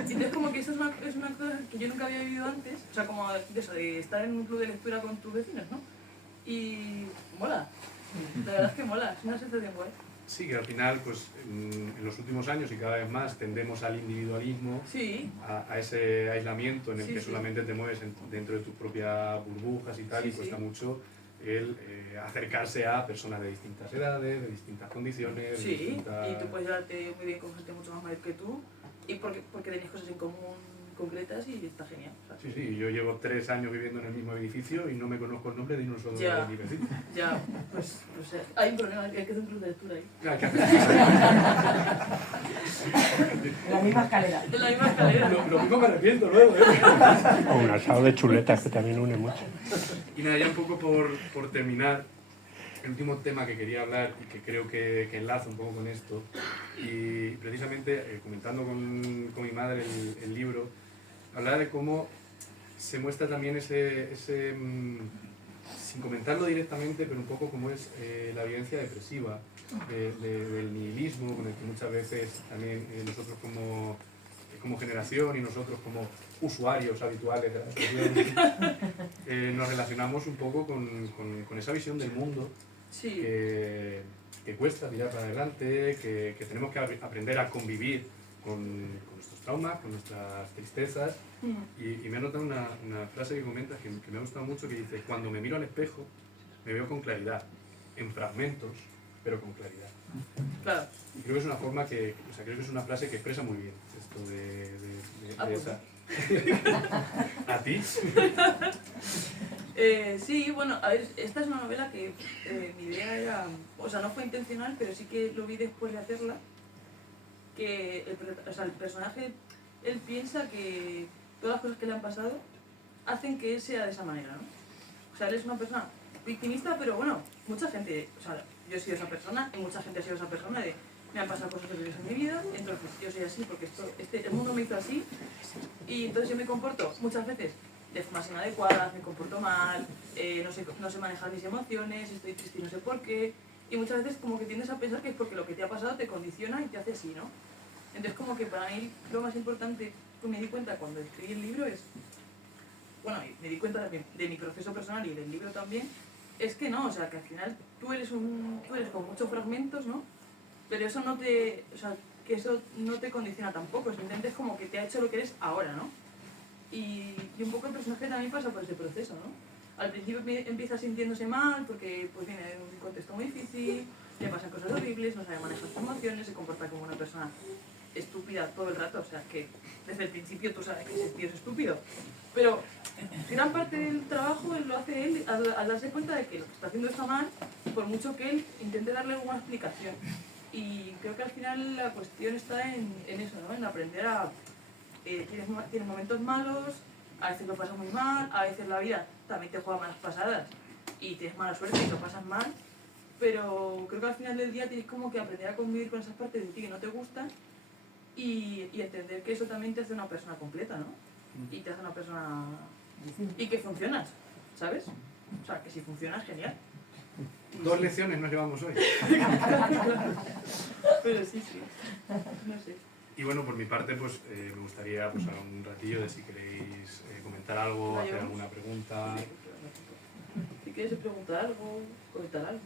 Y entonces como que eso es una cosa que yo nunca había vivido antes, o sea, como de eso, de estar en un club de lectura con tus vecinos, ¿no? Y mola, la verdad es que mola, es una sensación guay. Sí, que al final, pues en los últimos años y cada vez más tendemos al individualismo, Sí, a ese aislamiento en el Sí, que sí. solamente te mueves dentro de tus propias burbujas y tal, Sí, y cuesta sí. mucho el acercarse a personas de distintas edades, de distintas condiciones, de sí, distintas... y tú puedes llevarte muy bien con gente mucho más mayor que tú, y porque tenéis cosas en común concretas y está genial. ¿Sabes? Sí, sí, yo llevo 3 años viviendo en el mismo edificio y no me conozco el nombre de uno solo Ya. de mi vecino. Ya, pues, no sé, hay un problema, hay que hacer un club de lectura ahí. Hay que hacer- En la misma escalera. En la misma escalera. Lo mismo me arrepiento luego, ¿eh? O un asado de chuletas que también une mucho. Y nada, ya un poco por terminar, el último tema que quería hablar y que creo que enlaza un poco con esto, y precisamente comentando con mi madre el libro, hablaba de cómo se muestra también sin comentarlo directamente, pero un poco cómo es la vivencia depresiva, del nihilismo, con el que muchas veces también nosotros como generación y nosotros como usuarios habituales de la expresión, nos relacionamos un poco con esa visión del mundo Sí, que cuesta tirar para adelante, que tenemos que aprender a convivir con nuestros traumas, con nuestras tristezas. Y me ha notado una frase que comentas que me ha gustado mucho, que dice: cuando me miro al espejo me veo con claridad, en fragmentos, pero con claridad. claro. Y creo que es una forma creo que es una frase que expresa muy bien esto de Pues esa... ¿A ti? Sí, bueno, a ver, esta es una novela que mi idea era, o sea, no fue intencional, pero sí que lo vi después de hacerla, que el personaje, él piensa que todas las cosas que le han pasado hacen que él sea de esa manera, ¿no? O sea, él es una persona victimista, pero bueno, mucha gente, o sea, yo he sido esa persona y mucha gente ha sido esa persona de me han pasado cosas horribles en mi vida, entonces yo soy así porque el mundo me hizo así, y entonces yo me comporto muchas veces de formas inadecuadas, me comporto mal, no sé manejar mis emociones, estoy triste y no sé por qué, y muchas veces como que tiendes a pensar que es porque lo que te ha pasado te condiciona y te hace así, ¿no? Entonces como que para mí lo más importante que me di cuenta cuando escribí el libro es, bueno, y me di cuenta de mi proceso personal y del libro también, es que no, o sea, que al final tú eres con muchos fragmentos, ¿no? Pero eso no te, o sea, que eso no te condiciona tampoco, simplemente es como que te ha hecho lo que eres ahora, ¿no? Y un poco el personaje también pasa por ese proceso, ¿no? Al principio empieza sintiéndose mal porque pues viene de un contexto muy difícil, le pasan cosas horribles, no sabe manejar sus emociones, se comporta como una persona estúpida todo el rato, o sea que desde el principio tú sabes que ese tío es estúpido. Pero gran parte del trabajo lo hace él al darse cuenta de que lo que está haciendo está mal, por mucho que él intente darle alguna explicación. Y creo que al final la cuestión está en eso, ¿no? En aprender a... tienes momentos malos, a veces lo pasas muy mal, a veces la vida también te juega malas pasadas y tienes mala suerte y lo pasas mal, pero creo que al final del día tienes como que aprender a convivir con esas partes de ti que no te gustan y entender que eso también te hace una persona completa, ¿no? Y te hace una persona... y que funcionas, ¿sabes? O sea, que si funcionas, genial. 2 lecciones nos llevamos hoy. Pero sí, no sé. Y bueno, por mi parte, pues me gustaría pues, ahora un ratillo de si queréis comentar algo, hacer alguna pregunta. Si quieres preguntar algo, comentar algo.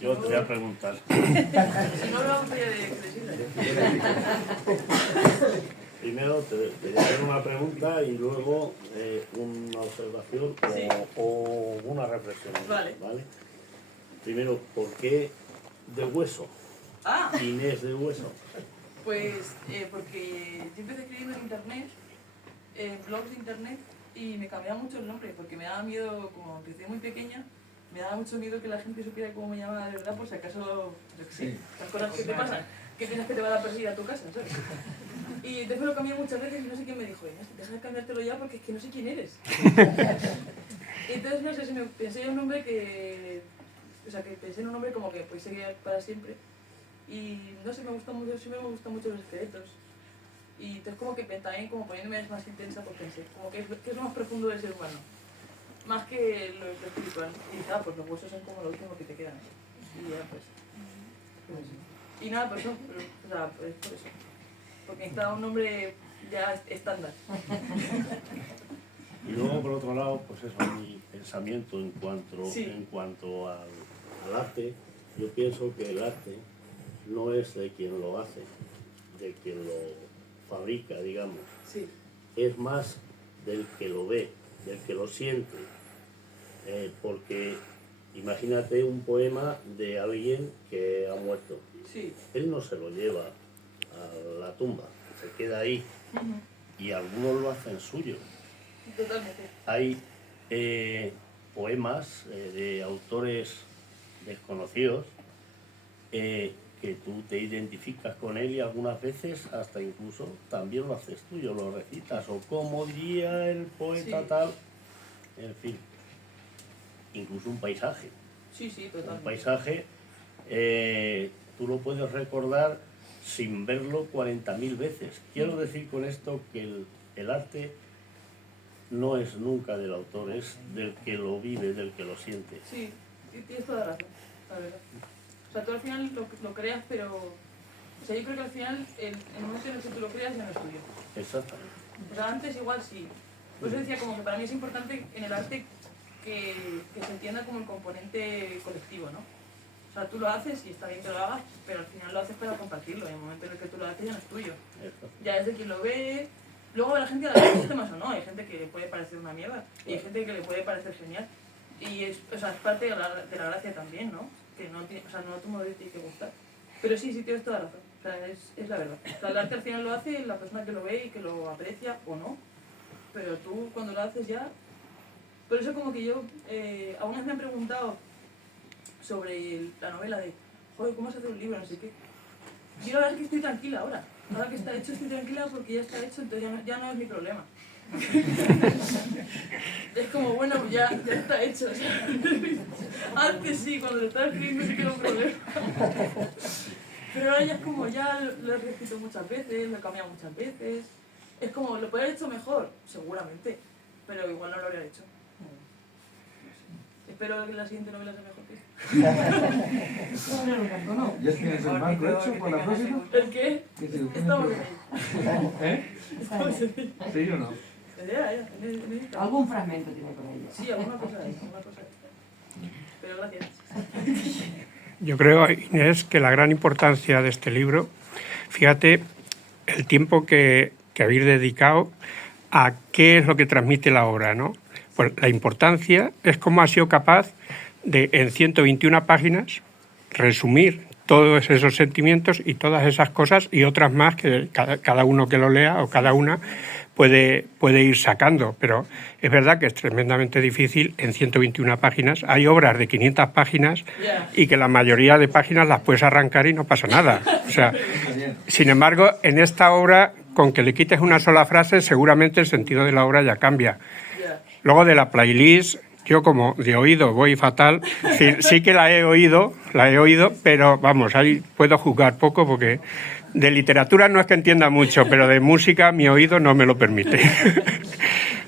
Yo te voy a preguntar. Si no, lo vamos a ir de Silvia. Primero te voy a hacer una pregunta y luego una observación Sí. o una reflexión. Vale. Primero, ¿por qué de hueso? Ah, Inés de hueso. pues porque yo empecé escribiendo en internet, en blogs de internet, y me cambiaba mucho el nombre porque me daba miedo, como empecé muy pequeña, me daba mucho miedo que la gente supiera cómo me llamaba de verdad, por si acaso, yo qué sé, las cosas que te pasan, que piensas que te va a perseguir a tu casa, ¿sabes? Y entonces lo cambié muchas veces y no sé quién me dijo, Inés, deja de cambiártelo ya porque es que no sé quién eres. Y entonces no sé si me pensé en un nombre que, o sea, que pensé en un nombre como que pues seguir para siempre. Y no sé, me gusta mucho, siempre me gustan mucho los esqueletos. Y entonces como que también como poniéndome más intensa, pues pensé, como que es lo más profundo del ser humano. Más que lo espiritual. Y pues los huesos son como lo último que te quedan. Y ya pues. Y nada, pues no, pero, o sea, pues por eso. Porque necesitaba un nombre ya estándar. Y luego, por otro lado, pues eso, mi pensamiento en cuanto, Sí. en cuanto al arte yo pienso que el arte no es de quien lo hace, de quien lo fabrica, digamos. Sí, Es más del que lo ve, del que lo siente. Porque imagínate un poema de alguien que ha muerto. sí. Él no se lo lleva a la tumba, se queda ahí. Ujú. Y algunos lo hacen suyo. Totalmente. Hay poemas de autores desconocidos que tú te identificas con él y algunas veces hasta incluso también lo haces tuyo, lo recitas, o como diría el poeta Sí. tal, en fin, incluso un paisaje. Sí, sí, Un totalmente. paisaje tú lo puedes recordar sin verlo 40.000 veces. Quiero decir con esto que el arte no es nunca del autor, es del que lo vive, del que lo siente. Sí, tienes toda la razón, la verdad. O sea, tú al final lo creas, pero... O sea, yo creo que al final, el momento en el que tú lo creas ya no es tuyo. Exactamente. O sea, antes igual sí. Por eso decía como que para mí es importante en el arte que se entienda como el componente colectivo, ¿no? O sea, tú lo haces y está bien que lo hagas, pero al final lo haces para compartirlo. Y en el momento en el que tú lo haces ya no es tuyo. Ya es de quien lo ve. Luego a la gente le guste más o no. Hay gente que le puede parecer una mierda y hay gente que le puede parecer genial. Y es, o sea, es parte de la gracia también, ¿no? Que no tiene, o sea, no a tu modelo tiene que gustar. Pero sí, tienes toda razón. O sea, es la verdad. O sea, el arte al final lo hace la persona que lo ve y que lo aprecia o no. Pero tú cuando lo haces ya... Por eso como que yo... algunas me han preguntado sobre la novela de... Joder, ¿cómo se hace un libro? No sé qué. Yo la verdad es que estoy tranquila ahora. Ahora que está hecho estoy tranquila porque ya está hecho, entonces ya no es mi problema. Es como, bueno, ya está hecho. O sea, antes sí, cuando lo estaba escribiendo sí que era un problema. Pero ahora ya es como, ya lo he reescrito muchas veces, lo he cambiado muchas veces. Es como, ¿lo podría haber hecho mejor? Seguramente, pero igual no lo habría hecho. Espero que la siguiente novela sea mejor que esta. ¿Ya tienes el marco hecho por la próxima? ¿El qué? ¿Qué te lo pones Estamos tú? en ello. ¿Eh? Estamos en ello. ¿Sí o no? Ya, en ello. Algún fragmento tiene por ahí. Sí, alguna cosa hay, alguna cosa hay. Pero gracias. Yo creo, Inés, que la gran importancia de este libro, fíjate el tiempo que habéis dedicado a qué es lo que transmite la obra, ¿no? Pues la importancia es cómo ha sido capaz de, en 121 páginas, resumir todos esos sentimientos y todas esas cosas y otras más que cada uno que lo lea o cada una puede ir sacando. Pero es verdad que es tremendamente difícil en 121 páginas. Hay obras de 500 páginas y que la mayoría de páginas las puedes arrancar y no pasa nada. O sea, sin embargo, en esta obra, con que le quites una sola frase, seguramente el sentido de la obra ya cambia. Luego de la playlist, yo como de oído voy fatal, sí que la he oído, pero vamos, ahí puedo juzgar poco porque de literatura no es que entienda mucho, pero de música mi oído no me lo permite.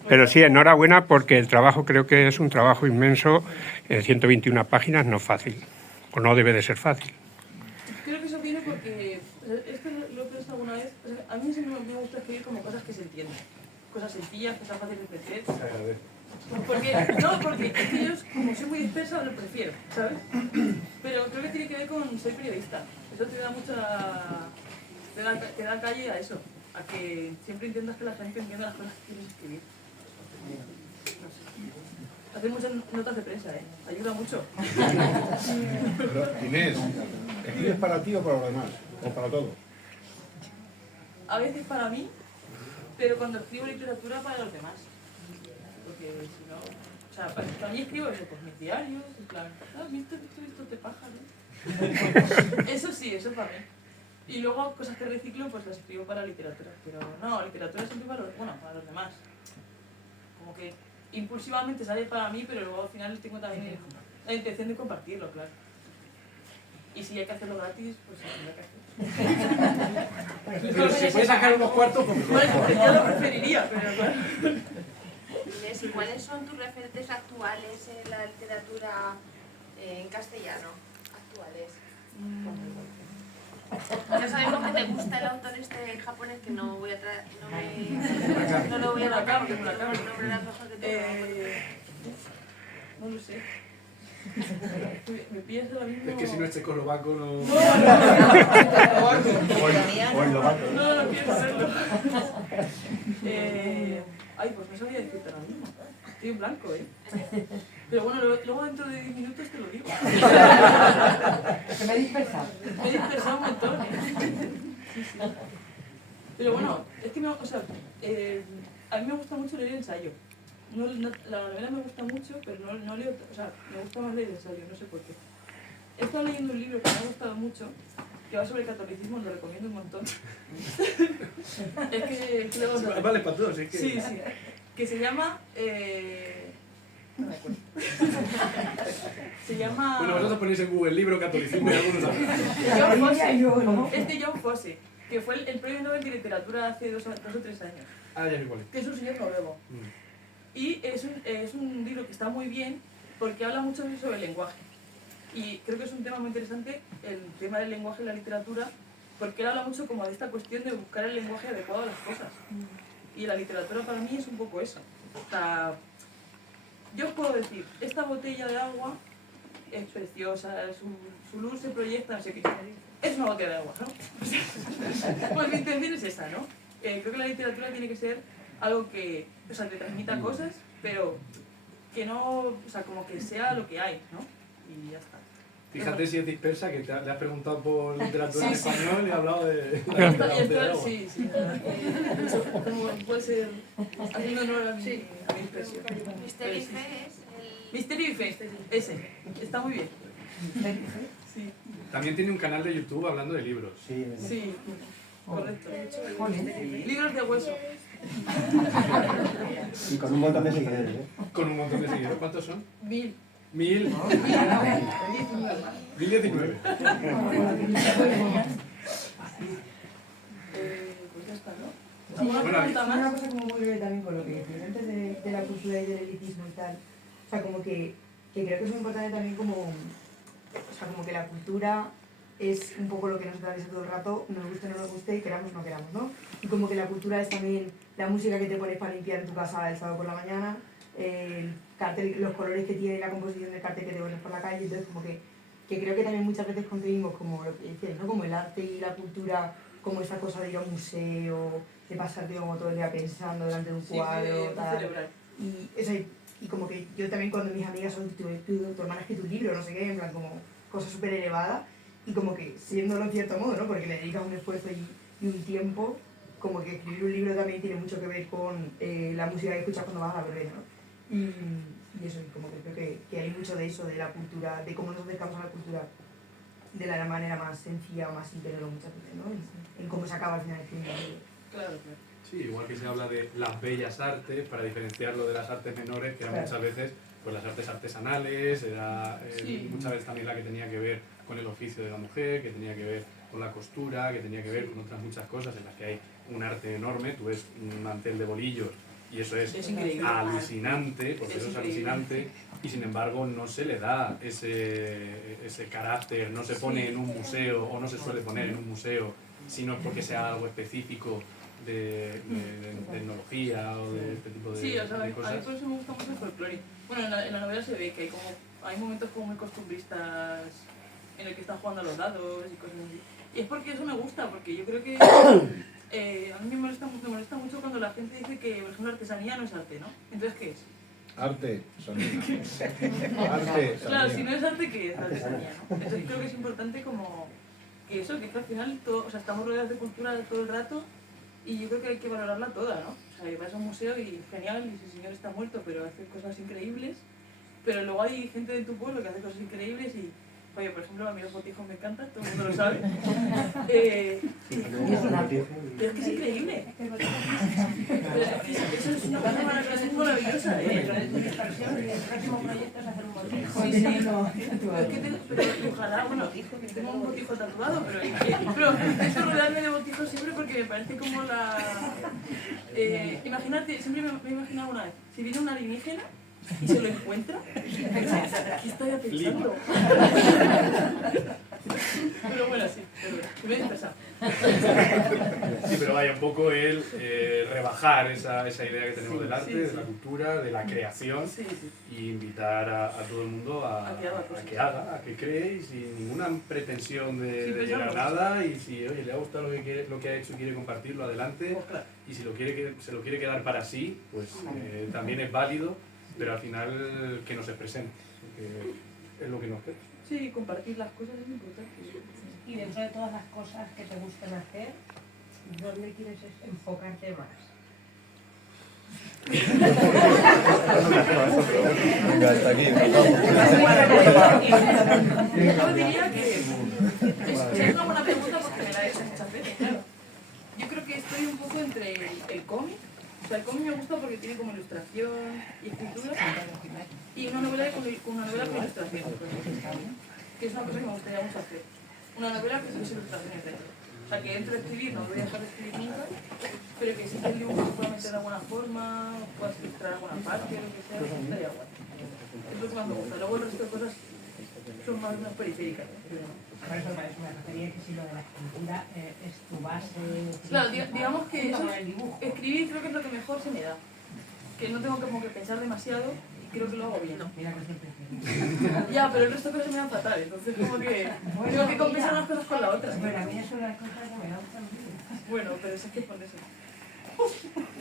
Pero sí, enhorabuena porque el trabajo creo que es un trabajo inmenso, en 121 páginas no es fácil, o no debe de ser fácil. Creo que eso viene porque, esto lo he pensado alguna vez, a mí siempre me gusta escribir como cosas que se entienden. Cosas sencillas, cosas fáciles de entender. Porque es que yo, como soy muy dispersa, lo prefiero, ¿sabes? Pero creo que tiene que ver con ser periodista. Eso te da te da calle a eso, a que siempre intentas que la gente entienda las cosas que quieres escribir. No sé. Hacer muchas notas de prensa, ayuda mucho. Pero, Inés, ¿escribes para ti o para los demás? ¿O para todos? A veces para mí, pero cuando escribo literatura para los demás. Porque si no... O sea, para mí escribo eso, pues mis diarios, en plan... esto te paja, ¿no? Eso sí, eso para mí. Y luego cosas que reciclo, pues las escribo para literatura. Pero no, literatura siempre para los demás. Como que impulsivamente sale para mí, pero luego al final tengo también la intención de compartirlo, claro. Y si hay que hacerlo gratis, pues hay que hacerlo. Pero si puedes sacar unos cuartos, pues mejor. Bueno, yo lo preferiría, pero claro. Inés, ¿y cuáles son tus referentes actuales en la literatura en castellano? Actuales. Ya sabemos que te gusta el autor este japonés que no voy a traer, no lo voy a nombrar porque el nombre era mejor que tú. No lo sé. Me pillas ahora mismo... Es que si no es checoslovaco no... No, no quiero saberlo. Ay, pues no sabía decirte ahora mismo. Estoy en blanco, ¿eh? Pero bueno, luego dentro de 10 minutos te lo digo. Que me he dispersado. Me he dispersado un montón, ¿eh? Sí, sí. Pero bueno, es que o sea, a mí me gusta mucho leer ensayo. La novela me gusta mucho, pero no leo, o sea, me gusta más leer ensayo, no sé por qué. He estado leyendo un libro que me ha gustado mucho, que va sobre el catolicismo, lo recomiendo un montón. Es que luego... Sí, vale para todos, es que... Sí, sí. Que se llama... no me acuerdo. Se llama... Bueno, vosotros ponéis en Google libro catolicismo y algunos sabrán. John Fosse. yo, ¿no? Es de John Fosse, que fue el premio Nobel de Literatura hace 2 o 3 años. Ah, ya sé cuál es. Que es un señor noruego. Y es un libro que está muy bien porque habla mucho sobre el lenguaje. Y creo que es un tema muy interesante, el tema del lenguaje en la literatura, porque él habla mucho como de esta cuestión de buscar el lenguaje adecuado a las cosas. Y la literatura para mí es un poco eso. O sea, yo os puedo decir, esta botella de agua es preciosa, su luz se proyecta, no sé qué. Es una botella de agua, ¿no? Pues mi intención es esa, ¿no? Creo que la literatura tiene que ser algo que, o sea, te transmita cosas, pero que no, o sea, como que sea lo que hay, ¿no? Y ya está. Fíjate si es dispersa, que le has preguntado por literatura en Sí, sí. español y ha hablado de... Sí, sí. Como puede ser haciendo honor a mi expresión. Misterio y Fe es el... Misterio y Fe, ese. Está muy bien. Sí, También tiene un canal de YouTube hablando de libros. sí, correcto. Jolín. Libros de hueso. Y con un montón de seguidores, ¿eh? Con un montón de seguidores. ¿Cuántos son? 1000. 1000. 1019. Pues ya está, ¿no? Una ¿Alguna pregunta una más? cosa como muy breve también con lo que decías antes de la cultura y del elitismo y tal. O sea, como que creo que es muy importante también como... O sea, como que la cultura es un poco lo que nos atraviesa todo el rato, nos guste o no nos guste y queramos o no queramos, ¿no? Y como que la cultura es también la música que te pones para limpiar en tu casa el sábado por la mañana, el cartel, los colores que tiene la composición del cartel que te pones por la calle, entonces como que creo que también muchas veces concebimos como lo que decías, ¿no? Como el arte y la cultura, como esa cosa de ir a un museo, de pasarte como todo el día pensando delante de un cuadro, de tal. celebrar. Y eso, y como que yo también cuando mis amigas son, tu hermana ha escrito un libro, no sé qué, en plan como cosas súper elevadas, y como que siéndolo en cierto modo, ¿no? Porque le dedicas un esfuerzo y un tiempo, como que escribir un libro también tiene mucho que ver con la música que escuchas cuando vas a la verbena, ¿no? Y eso, y como que creo que hay mucho de eso, de la cultura, de cómo nos acercamos a la cultura de la manera más sencilla o más simple de lo muchas veces, ¿no? En cómo se acaba al final escribiendo el libro. Claro, claro. Sí, igual que se habla de las bellas artes, para diferenciarlo de las artes menores, que eran Claro. muchas veces pues las artes artesanales, era Sí. muchas veces también la que tenía que ver con el oficio de la mujer, que tenía que ver con la costura, que tenía que ver con otras muchas cosas en las que hay un arte enorme. Tú ves un mantel de bolillos y eso es increíble. alucinante, porque Es eso es increíble. alucinante, y sin embargo no se le da ese carácter, no se pone en un museo, o no se suele poner en un museo, sino es porque sea algo específico de tecnología o de este tipo de, Sí, o sea, a de mí cosas. por eso me gusta mucho el folclore. Bueno, en la novela se ve que hay momentos como muy costumbristas en el que están jugando a los dados y cosas así. Y es porque eso me gusta, porque yo creo que a mí me molesta mucho cuando la gente dice que, por ejemplo, artesanía no es arte, ¿no? Entonces, ¿qué es? Arte, sonido. Arte, Claro, si sonido. no es arte, ¿qué es artesanía, no? Entonces creo que es importante como que eso, que al final todo, o sea, estamos rodeados de cultura todo el rato y yo creo que hay que valorarla toda, ¿no? O sea, vas a un museo y genial, y ese señor está muerto, pero hace cosas increíbles, pero luego hay gente de tu pueblo que hace cosas increíbles y, oye, por ejemplo, a mí los botijos me encantan, todo el mundo lo sabe. Pero es que es increíble. Pero es que eso es una cosa maravillosa, El próximo proyecto es hacer un botijo. Sí, sí. Pero ojalá, bueno, tengo un botijo tatuado, pero intento rodearme de botijos siempre porque me parece como la... imagínate, siempre me he imaginado una vez, si viene un alienígena y se lo encuentra, ¿qué estaría pensando? Pero bueno, sí, pero me he dispersado. Sí, pero vaya, un poco el rebajar esa idea que tenemos del arte, Sí, sí. de la cultura, de la creación, Sí, sí. y invitar a todo el mundo a que haga, a que cree, y sin ninguna pretensión de Sí, llegar a pensamos. nada, y si oye, le ha gustado lo que ha hecho y quiere compartirlo, adelante, Pues claro. y si se lo quiere quedar para sí, pues también es válido, pero al final que nos expresemos, que es lo que nos queda. Sí, compartir las cosas es importante. Y dentro de todas las cosas que te gustan hacer, ¿dónde quieres enfocarte más? Venga, hasta aquí. Yo diría que es una buena pregunta porque me la he hecho muchas veces, claro. Yo creo que estoy un poco entre el cómic. O sea, el cómic me gusta porque tiene como ilustración y escritura, y una novela con ilustración, que es una cosa que me gustaría mucho hacer. Una novela que tuviese ilustraciones dentro. O sea, que dentro de escribir no voy a dejar de escribir nunca, pero que sí que el dibujo se pueda meter de alguna forma, puedas ilustrar alguna parte, lo que sea, eso estaría guay. Es lo que más me gusta. Luego el resto de cosas son más periféricas. Por eso me refería que si lo de la escritura es tu base. Claro, digamos que junto eso con el dibujo. escribir creo que es lo que mejor se me da. Que no tengo como que pensar demasiado y creo que lo hago bien. Mira que siempre Ya, pero el resto de cosas se me dan fatal, entonces como que tengo que compensar unas cosas con la otra. Bueno, a mí es una cosa que me da también. Bueno, pero eso es que ponerse.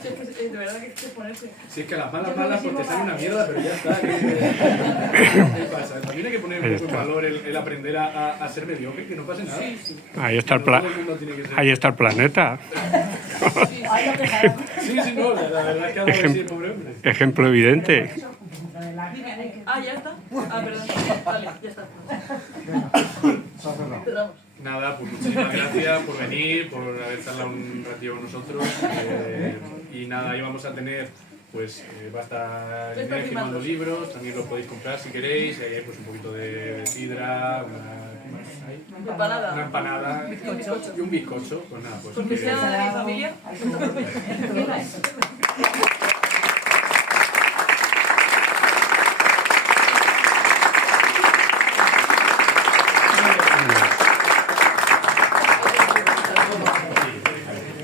Sí, es que de verdad que es que ponerse. Si es que las malas pues te sale una mierda, pero ya está. ¿Qué pasa? También hay que poner un poco en valor el aprender a ser mediocre, que no pase nada. Sí, sí. Ahí está el, No todo el mundo tiene que ser- ahí está el planeta. Sí, Sí, no, la verdad es que ha dado así el pobre hombre. Ejemplo evidente. Lo del arte hay que... Ah, ya está. Ah, perdón. Vale, ya está. Cerramos. Nada, pues muchísimas gracias por venir, por haber charlado un ratillo con nosotros. Y nada, ahí vamos a tener, pues va a estar Inés firmando libros, también los podéis comprar si queréis. Ahí hay pues un poquito de sidra, ¿qué más hay? Empanada. Una empanada Y un bizcocho. y un bizcocho. Pues nada, pues Porque que- sea de mi familia.